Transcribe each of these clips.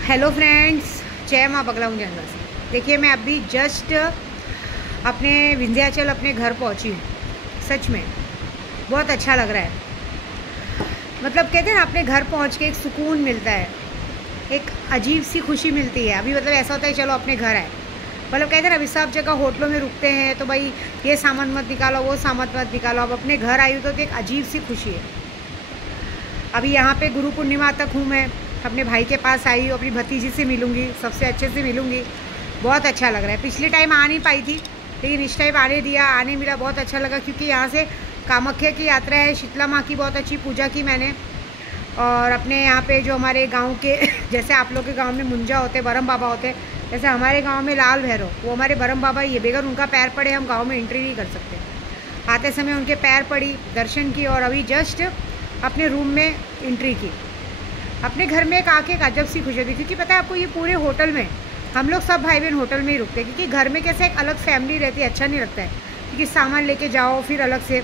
Hello friends, जय माँ बगला हूँ जंगल से। देखिए, मैं अभी जस्ट अपने विंध्याचल अपने घर पहुँची हूँ। सच में बहुत अच्छा लग रहा है। मतलब कहते हैं ना, अपने घर पहुँच के एक सुकून मिलता है, एक अजीब सी खुशी मिलती है। अभी मतलब ऐसा होता है चलो अपने घर आए। मतलब कहते हैं ना, अभी सब जगह होटलों में रुकते हैं तो भाई ये सामान मत निकालो, वो सामान मत निकालो। अब अपने घर आई हूँ तो एक अजीब सी खुशी है। अभी यहाँ पे गुरु पूर्णिमा तक हूँ मैं, अपने भाई के पास आई हूँ, अपनी भतीजी से मिलूँगी, सबसे अच्छे से मिलूँगी। बहुत अच्छा लग रहा है। पिछले टाइम आ नहीं पाई थी, लेकिन इस टाइम आने मिला। बहुत अच्छा लगा क्योंकि यहाँ से कामाख्या की यात्रा है, शीतला माँ की बहुत अच्छी पूजा की मैंने। और अपने यहाँ पे जो हमारे गांव के जैसे आप लोग के गांव में मुंजा होते, बरम बाबा होते, जैसे हमारे गांव में लाल भैरव, वो हमारे बरम बाबा ही है। बगैर उनका पैर पड़े हम गांव में एंट्री नहीं कर सकते। आते समय उनके पैर पड़ी, दर्शन की, और अभी जस्ट अपने रूम में एंट्री की। अपने घर में आके एक अजब सी खुशी होती है, क्योंकि पता है आपको, ये पूरे होटल में हम लोग सब भाई बहन होटल में ही रुकते हैं। क्योंकि घर में कैसे एक अलग फैमिली रहती है, अच्छा नहीं लगता है, क्योंकि सामान लेके जाओ फिर अलग से।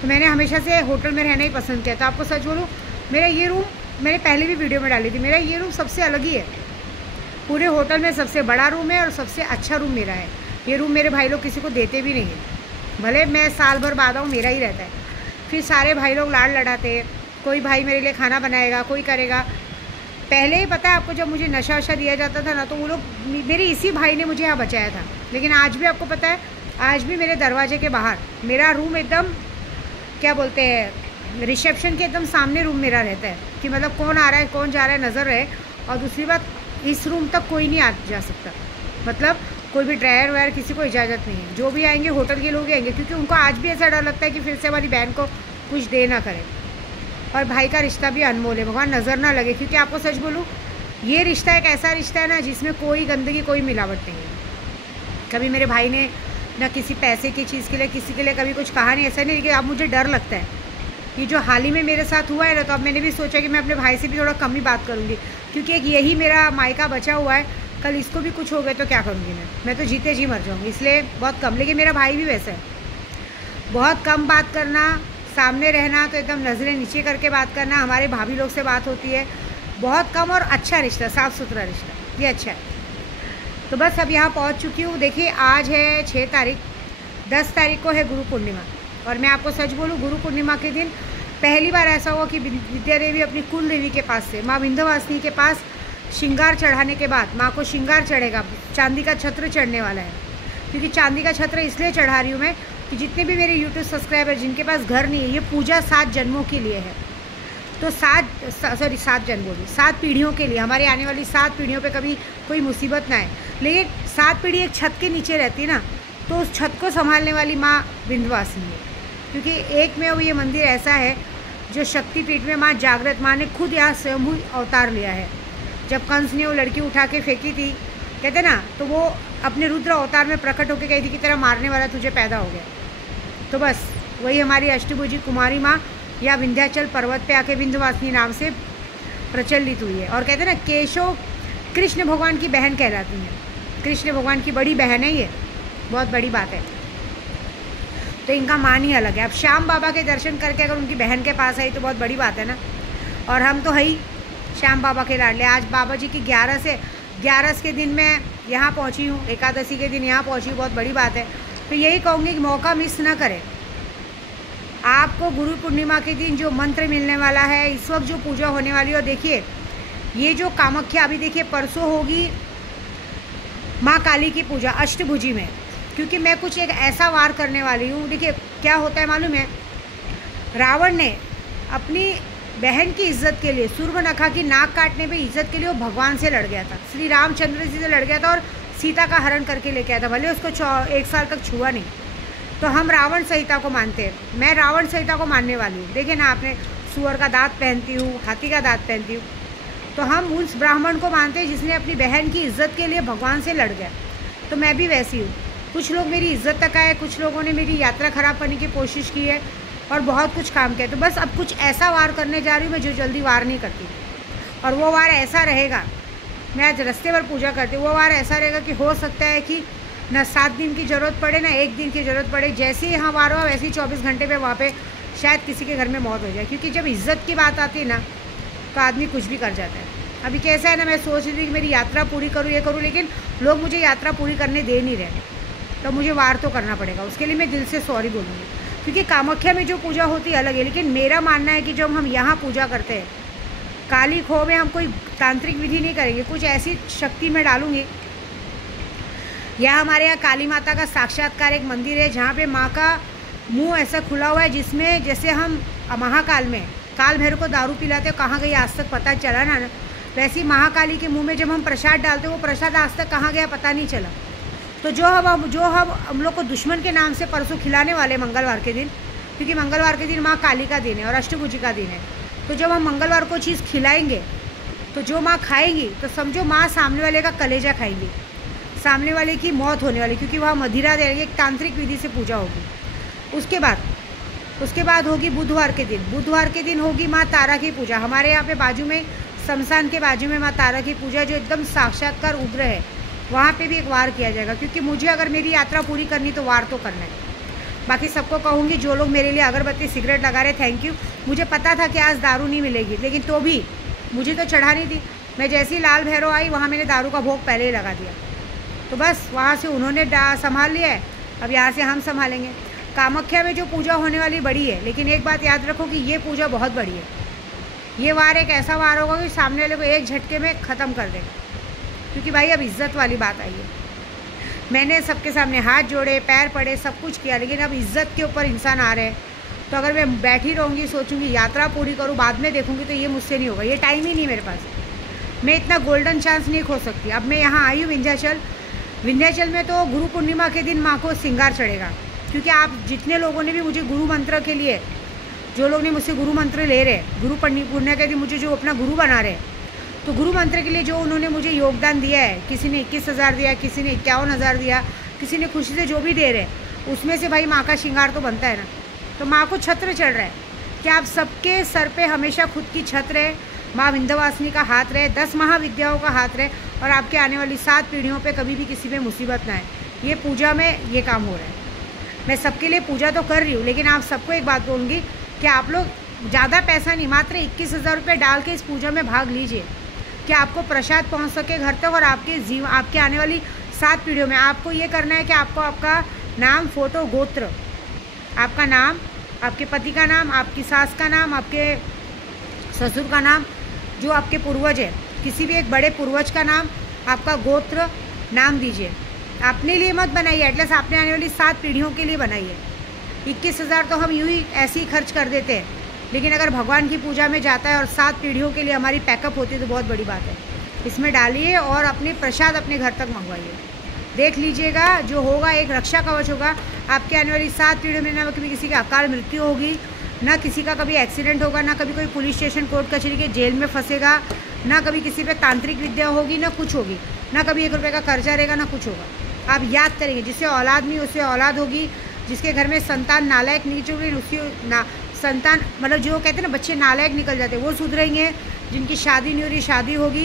तो मैंने हमेशा से होटल में रहना ही पसंद किया। तो आपको सच बोलूँ, मेरा ये रूम, मैंने पहले भी वीडियो में डाली थी, मेरा ये रूम सबसे अलग ही है। पूरे होटल में सबसे बड़ा रूम है और सबसे अच्छा रूम मेरा है। ये रूम मेरे भाई लोग किसी को देते भी नहीं हैं, भले मैं साल भर बाद आऊँ, मेरा ही रहता है। फिर सारे भाई लोग लाड़ लड़ाते हैं, कोई भाई मेरे लिए खाना बनाएगा, कोई करेगा। पहले ही पता है आपको, जब मुझे नशा वशा दिया जाता था ना, तो वो लोग, मेरे इसी भाई ने मुझे यहाँ बचाया था। लेकिन आज भी आपको पता है, आज भी मेरे दरवाजे के बाहर मेरा रूम एकदम, क्या बोलते हैं, रिसेप्शन के एकदम सामने रूम मेरा रहता है, कि मतलब कौन आ रहा है कौन जा रहा है नज़र रहे। और दूसरी बात, इस रूम तक कोई नहीं आ जा सकता। मतलब कोई भी ड्रायर वायर किसी को इजाज़त नहीं है। जो भी आएंगे होटल के लोग ही आएंगे, क्योंकि उनको आज भी ऐसा डर लगता है कि फिर से हमारी बहन को कुछ दे ना करे। और भाई का रिश्ता भी अनमोल है, भगवान नज़र ना लगे। क्योंकि आपको सच बोलूँ, ये रिश्ता एक ऐसा रिश्ता है ना, जिसमें कोई गंदगी, कोई मिलावट नहीं है। कभी मेरे भाई ने ना किसी पैसे की चीज़ के लिए किसी के लिए कभी कुछ कहा नहीं, ऐसा नहीं। कि अब मुझे डर लगता है, ये जो हाल ही में मेरे साथ हुआ है ना, तो अब मैंने भी सोचा कि मैं अपने भाई से भी थोड़ा कम ही बात करूँगी। क्योंकि एक यही मेरा मायका बचा हुआ है, कल इसको भी कुछ हो गया तो क्या करूँगी मैं तो जीते जी मर जाऊँगी। इसलिए बहुत कम। लेकिन मेरा भाई भी वैसा है, बहुत कम बात करना, सामने रहना तो एकदम नज़रें नीचे करके बात करना। हमारे भाभी लोग से बात होती है बहुत कम, और अच्छा रिश्ता, साफ़ सुथरा रिश्ता, ये अच्छा है। तो बस अब यहाँ पहुँच चुकी हूँ। देखिए, आज है 6 तारीख, 10 तारीख को है गुरु पूर्णिमा। और मैं आपको सच बोलूँ, गुरु पूर्णिमा के दिन पहली बार ऐसा हुआ कि विद्या देवी अपनी कुल देवी के पास से, माँ विंध्यवासिनी के पास श्रृंगार चढ़ाने के बाद, माँ को श्रृंगार चढ़ेगा, चांदी का छत्र चढ़ने वाला है। क्योंकि चांदी का छत्र इसलिए चढ़ा रही हूँ मैं, कि जितने भी मेरे यूट्यूब सब्सक्राइबर जिनके पास घर नहीं है, ये पूजा 7 जन्मों के लिए है। तो 7 जन्म बोली, 7 पीढ़ियों के लिए, हमारे आने वाली 7 पीढ़ियों पे कभी कोई मुसीबत ना आए। लेकिन 7 पीढ़ी एक छत के नीचे रहती ना, तो उस छत को संभालने वाली माँ विंध्यवासिनी है। क्योंकि एक में वो ये मंदिर ऐसा है, जो शक्तिपीठ में माँ जागृत माँ ने खुद यहाँ स्वयं अवतार लिया है। जब कंस ने वो लड़की उठा के फेंकी थी, कहते ना, तो वो अपने रुद्र अवतार में प्रकट होकर कही थी कि तेरा मारने वाला तुझे पैदा हो गया। तो बस वही हमारी अष्टभुजी कुमारी माँ या विंध्याचल पर्वत पे आके विंध्यवासिनी नाम से प्रचलित हुई है। और कहते ना, केशव कृष्ण भगवान की बहन कहलाती हैं। कृष्ण भगवान की बड़ी बहन है, ये बहुत बड़ी बात है। तो इनका मान ही अलग है। अब श्याम बाबा के दर्शन करके अगर उनकी बहन के पास आई तो बहुत बड़ी बात है ना। और हम तो है ही श्याम बाबा के लाडले। आज बाबा जी की 11 के दिन मैं यहाँ पहुँची हूँ, एकादशी के दिन यहाँ पहुँची हूँ, बहुत बड़ी बात है। तो यही कहूँगी कि मौका मिस ना करें। आपको गुरु पूर्णिमा के दिन जो मंत्र मिलने वाला है, इस वक्त जो पूजा होने वाली है, और देखिए ये जो कामाख्या, अभी देखिए परसों होगी माँ काली की पूजा अष्टभुजी में। क्योंकि मैं कुछ एक ऐसा वार करने वाली हूँ। देखिए क्या होता है मालूम है, रावण ने अपनी बहन की इज्जत के लिए, सूर्पनखा की नाक काटने पे इज्जत के लिए वो भगवान से लड़ गया था, श्री रामचंद्र जी से लड़ गया था, और सीता का हरण करके लेके आया था। भले उसको 1 साल तक छुआ नहीं। तो हम रावण संहिता को मानते हैं, मैं रावण संहिता को मानने वाली हूँ। देखिए ना, आपने सूअर का दांत पहनती हूँ, हाथी का दांत पहनती हूँ। तो हम उस ब्राह्मण को मानते हैं जिसने अपनी बहन की इज्जत के लिए भगवान से लड़ गया। तो मैं भी वैसी हूँ। कुछ लोग मेरी इज्जत तक आए, कुछ लोगों ने मेरी यात्रा ख़राब करने की कोशिश की है, और बहुत कुछ काम किया। तो बस अब कुछ ऐसा वार करने जा रही हूँ मैं, जो जल्दी वार नहीं करती। और वो वार ऐसा रहेगा, मैं आज रास्ते पर पूजा करती हूँ, वो वार ऐसा रहेगा कि हो सकता है कि ना 7 दिन की ज़रूरत पड़े, ना 1 दिन की ज़रूरत पड़े। जैसे ही यहाँ वार हुआ, वैसे ही 24 घंटे पे वहाँ पे शायद किसी के घर में मौत हो जाए। क्योंकि जब इज़्ज़त की बात आती है ना, तो आदमी कुछ भी कर जाता है। अभी कैसा है ना, मैं सोच रही थी कि मेरी यात्रा पूरी करूँ, ये करूँ, लेकिन लोग मुझे यात्रा पूरी करने दे नहीं रहे, तो मुझे वार तो करना पड़ेगा। उसके लिए मैं दिल से सॉरी बोलूँगी, क्योंकि कामाख्या में जो पूजा होती है अलग है, लेकिन मेरा मानना है कि जब हम यहाँ पूजा करते हैं काली खो में, हम कोई तांत्रिक विधि नहीं करेंगे, कुछ ऐसी शक्ति में डालूँगी। यह हमारे यहाँ काली माता का साक्षात्कार एक मंदिर है, जहाँ पे माँ का मुंह ऐसा खुला हुआ है, जिसमें जैसे हम महाकाल में काल भैरव को दारू पिलाते हो, कहाँ गई आज तक पता चला ना, वैसे ही महाकाली के मुंह में जब हम प्रसाद डालते हो, वो प्रसाद आज तक कहाँ गया पता नहीं चला। तो जो हम लोग को दुश्मन के नाम से परसों खिलाने वाले मंगलवार के दिन, क्योंकि मंगलवार के दिन माँ काली का दिन है और अष्टभुजी का दिन है, तो जब हम मंगलवार को चीज़ खिलाएंगे तो जो माँ खाएंगी, तो समझो माँ सामने वाले का कलेजा खाएंगी, सामने वाले की मौत होने वाली, क्योंकि वहाँ मदिरा देंगे। एक तांत्रिक विधि से पूजा होगी। उसके बाद होगी बुधवार के दिन होगी माँ तारा की पूजा। हमारे यहाँ पे बाजू में, शमशान के बाजू में माँ तारा की पूजा, जो एकदम साक्षात्कार उग्र है, वहाँ पे भी एक वार किया जाएगा, क्योंकि मुझे अगर मेरी यात्रा पूरी करनी तो वार तो करना है। बाकी सबको कहूँगी, जो लोग मेरे लिए अगरबत्ती सिगरेट लगा रहे, थैंक यू। मुझे पता था कि आज दारू नहीं मिलेगी, लेकिन तो भी मुझे तो चढ़ानी थी। मैं जैसे ही लाल भैरव आई, वहाँ मैंने दारू का भोग पहले ही लगा दिया, तो बस वहाँ से उन्होंने संभाल लिया है, अब यहाँ से हम संभालेंगे। कामाख्या में जो पूजा होने वाली बड़ी है, लेकिन एक बात याद रखो कि ये पूजा बहुत बड़ी है। ये वार एक ऐसा वार होगा कि सामने वाले को एक झटके में ख़त्म कर देगा, क्योंकि भाई अब इज़्ज़त वाली बात आई है। मैंने सबके सामने हाथ जोड़े, पैर पड़े, सब कुछ किया, लेकिन अब इज़्ज़त के ऊपर इंसान आ रहे हैं। तो अगर मैं बैठी रहूँगी, सोचूंगी यात्रा पूरी करूँ, बाद में देखूँगी, तो ये मुझसे नहीं होगा। ये टाइम ही नहीं मेरे पास, मैं इतना गोल्डन चांस नहीं खो सकती। अब मैं यहाँ आई हूँ विंध्याचल में, तो गुरु पूर्णिमा के दिन माँ को श्रृंगार चढ़ेगा, क्योंकि आप जितने लोगों ने भी मुझे गुरु मंत्र के लिए, जो लोग ने मुझसे गुरु मंत्र ले रहे, गुरु पूर्णिमा के दिन मुझे जो अपना गुरु बना रहे, तो गुरु मंत्र के लिए जो उन्होंने मुझे योगदान दिया है, किसी ने 21,000 दिया, किसी ने 51,000 दिया, किसी ने खुशी से जो भी दे रहे, उसमें से भाई माँ का श्रृंगार तो बनता है ना। तो माँ को छत्र चढ़ रहा है कि आप सबके सर पे हमेशा खुद की छत्र रहे, माँ विंध्यवासिनी का हाथ रहे, 10 महाविद्याओं का हाथ रहे, और आपके आने वाली 7 पीढ़ियों पे कभी भी किसी पे मुसीबत ना आए। ये पूजा में ये काम हो रहा है। मैं सबके लिए पूजा तो कर रही हूँ, लेकिन आप सबको एक बात बोलूँगी कि आप लोग ज़्यादा पैसा नहीं, मात्र 21,000 रुपये डाल के इस पूजा में भाग लीजिए, कि आपको प्रसाद पहुँच सके घर तक, और आपके आने वाली 7 पीढ़ियों में। आपको ये करना है कि आपको आपका नाम, फोटो, गोत्र, आपका नाम, आपके पति का नाम, आपकी सास का नाम, आपके ससुर का नाम, जो आपके पूर्वज है, किसी भी एक बड़े पूर्वज का नाम, आपका गोत्र नाम दीजिए। अपने लिए मत बनाइए, एटलीस्ट आपने आने वाली 7 पीढ़ियों के लिए बनाइए। 21,000 तो हम यूँ ही ऐसे ही खर्च कर देते हैं, लेकिन अगर भगवान की पूजा में जाता है और 7 पीढ़ियों के लिए हमारी पैकअप होती है, तो बहुत बड़ी बात है। इसमें डालिए और अपने प्रसाद अपने घर तक मंगवाइए। देख लीजिएगा, जो होगा एक रक्षा कवच होगा। आपके आने वाली 7 पीढ़ियों में ना कभी किसी की अकाल मृत्यु होगी, ना किसी का कभी एक्सीडेंट होगा, ना कभी कोई पुलिस स्टेशन, कोर्ट कचहरी के जेल में फंसेगा, ना कभी किसी पे तांत्रिक विद्या होगी, ना कुछ होगी, ना कभी 1 रुपये का कर्जा रहेगा, ना कुछ होगा। आप याद करेंगे, जिससे औलाद नहीं उससे औलाद होगी, जिसके घर में संतान नालायक निकल उसकी संतान, मतलब जो कहते हैं ना बच्चे नालायक निकल जाते हैं, वो सुधरेंगे। जिनकी शादी नहीं हो रही शादी होगी,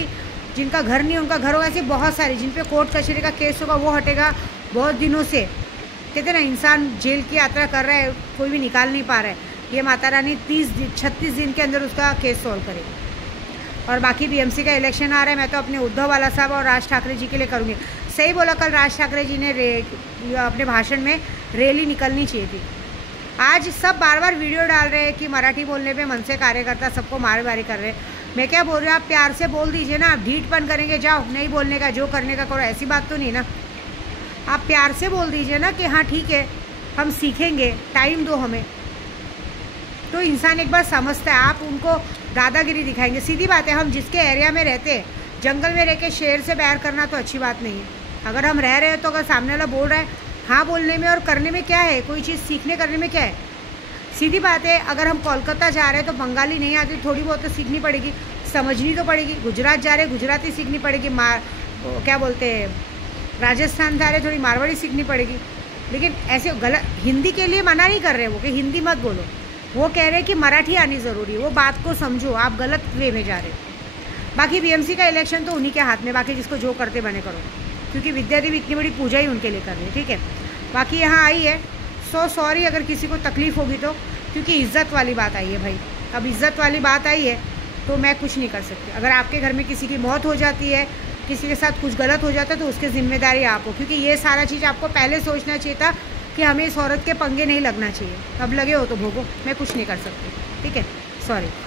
जिनका घर नहीं उनका घर होगा। ऐसे बहुत सारे जिन पे कोर्ट कचहरी का केस होगा वो हटेगा। बहुत दिनों से कहते हैं ना इंसान जेल की यात्रा कर रहा है, कोई भी निकाल नहीं पा रहा है, ये माता रानी 36 दिन के अंदर उसका केस सॉल्व करेगी। और बाकी बीएमसी का इलेक्शन आ रहा है, मैं तो अपने उद्धव वाला साहब और राज ठाकरे जी के लिए करूँगी। सही बोला, कल राज ठाकरे जी ने अपने भाषण में रैली निकलनी चाहिए थी। आज सब बार बार वीडियो डाल रहे हैं कि मराठी बोलने पे मन से कार्यकर्ता सबको मारेमारी कर रहे हैं। मैं क्या बोल रही हूँ, आप प्यार से बोल दीजिए ना। आप ढीठपन करेंगे, जाओ नहीं बोलने का, जो करने का करो, ऐसी बात तो नहीं ना। आप प्यार से बोल दीजिए ना कि हाँ ठीक है हम सीखेंगे, टाइम दो हमें, तो इंसान एक बार समझता है। आप उनको दादागिरी दिखाएंगे, सीधी बात है। हम जिसके एरिया में रहते हैं, जंगल में रह के शेर से बैर करना तो अच्छी बात नहीं है। अगर हम रह रहे हैं तो अगर सामने वाला बोल रहा है, हाँ बोलने में और करने में क्या है, कोई चीज़ सीखने करने में क्या है। सीधी बात है, अगर हम कोलकाता जा रहे हैं तो बंगाली नहीं आती, थोड़ी बहुत तो सीखनी पड़ेगी, समझनी तो पड़ेगी। गुजरात जा रहे हैं गुजराती सीखनी पड़ेगी, क्या बोलते हैं राजस्थान जा रहे थोड़ी मारवाड़ी सीखनी पड़ेगी। लेकिन ऐसे गलत, हिंदी के लिए मना नहीं कर रहे वो कि हिंदी मत बोलो, वो कह रहे हैं कि मराठी आनी ज़रूरी है। वो बात को समझो, आप गलत वे में जा रहे हो। बाकी बीएमसी का इलेक्शन तो उन्हीं के हाथ में, बाकी जिसको जो करते बने करो, क्योंकि विद्या देवी इतनी बड़ी पूजा ही उनके लिए कर रही है, ठीक है। बाकी यहाँ आई है, सो सॉरी अगर किसी को तकलीफ़ होगी तो, क्योंकि इज़्ज़त वाली बात आई है भाई। अब इज़्ज़त वाली बात आई है तो मैं कुछ नहीं कर सकती। अगर आपके घर में किसी की मौत हो जाती है, किसी के साथ कुछ गलत हो जाता है, तो उसकी ज़िम्मेदारी आप हो, क्योंकि ये सारा चीज़ आपको पहले सोचना चाहिए था कि हमें इस औरत के पंगे नहीं लगना चाहिए। अब लगे हो तो भोगो, मैं कुछ नहीं कर सकती। ठीक है, सॉरी।